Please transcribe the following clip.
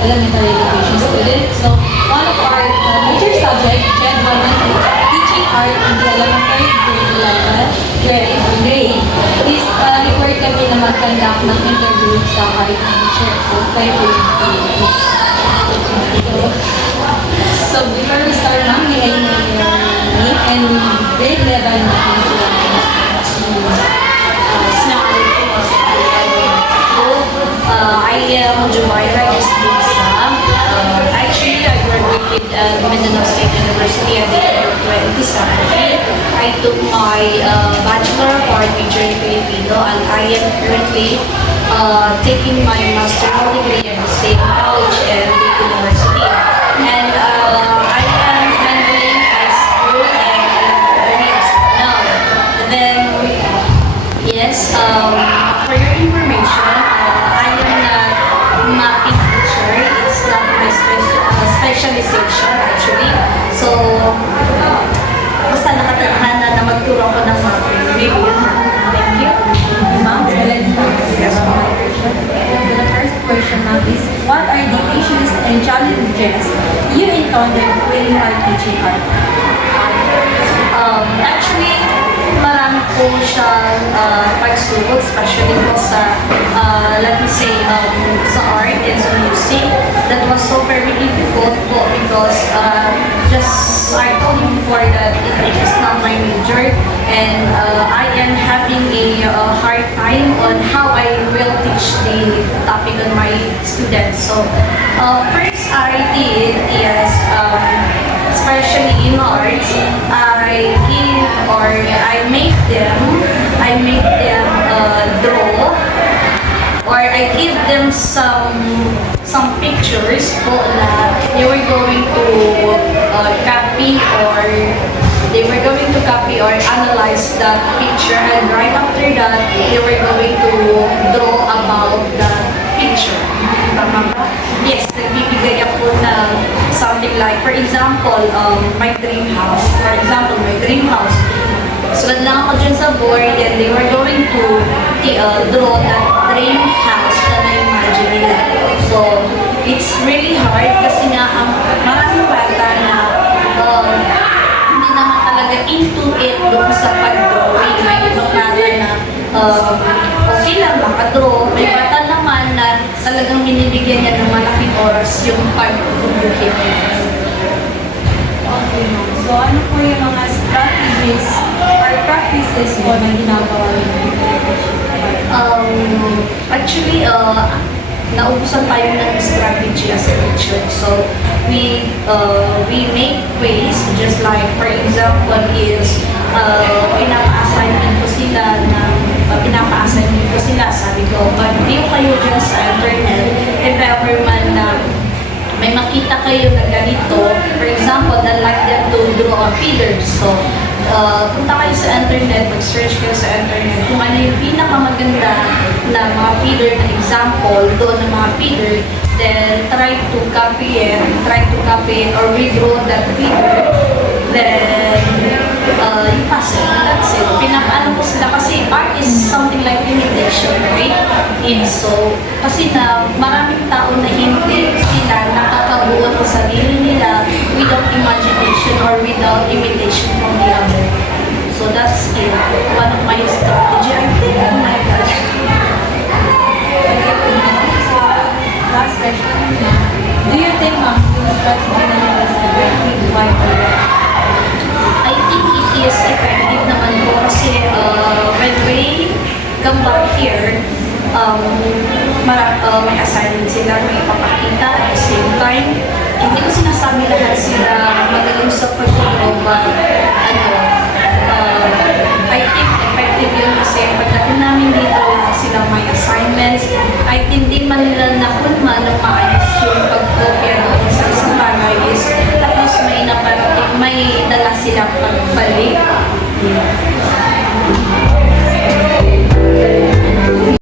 elementary education student. So one of our major subject, Gen 1 and 2, teaching art in the elementary grade level, grade, is required kami na mag-conduct ng interview sa art teacher. So kayo po yung So before we start, ma'am, may I know your name and grade level na teacher? I am Jumaira Esbusa. Actually, I graduated at Mindanao State University at the year 2017. I took my Bachelor of Art major in Filipino, and I am currently taking my master's degree at the same college and the university. And I am handling high school and elementary as now. And then, yes, for your information, I am not mapping teacher. It's not my specialization actually. So, basta nakatanahan na magturo ako ng mapping. Maybe. Thank you. Ma'am, so let's start. Yes, ma'am. So the first question now is, what are the issues and challenges you encountered when you are teaching art? Actually, marami po siyang pagsubok, especially po sa, let me say, sa art and sa music. That was so very difficult po because just I told you before that it is not my major, and I am having a hard time on how I will teach the topic on my students. So, first I did is, especially in arts, I give or I make them draw, or I give them some pictures po na they were going to copy, or they were going to copy or analyze that picture, and right after that they were going to draw about that picture. Tama ba? Yes, nagbibigay ako ng something like, for example, my dream house. For example, my dream house. Sulat lang ako dyan sa board, and they were going to draw that dream house na na-imagine nila. So, it's really hard kasi nga ang maraming bata na hindi naman talaga into it doon sa pag-drawing. May ibang bata na okay lang, makadraw. May bata naman na talagang binibigyan niya ng malaking oras yung pag-bubuhin. Okay, ma'am. So ano po yung mga strategies or practices po na ginagawa niyo? Actually, naubusan tayo ng strategy as a teacher. So, we make ways, just like, for example, is pinapa-assignment ko sila sabi ko, mag-view kayo dyan sa internet, if ever man na may makita kayo na ganito, for example, I'd like them to draw a feeder. So, punta kayo sa internet, mag-search kayo sa internet kung ano yung pinakamaganda na mga feeder na example doon ng mga feeder, then try to copy it or redraw that feeder, then you pass it. That's it. Pinapaano ko sila kasi art is something like imitation, right? And so, kasi na maraming tao na hindi sila nakakabuo sa sarili nila without imagination or without imitation from the other. So that's it. One of my strategy. I think, oh my gosh. Last question. Do you think, ma'am, yung strategy na nila is effective? Why or why? I think it is effective naman po kasi when we come back here, may assignment sila, may ipapakita at the same time. Hindi ko sinasabi lahat sila magaling sa pag-draw, but I think effective yun kasi pagdating namin dito, sila may assignments,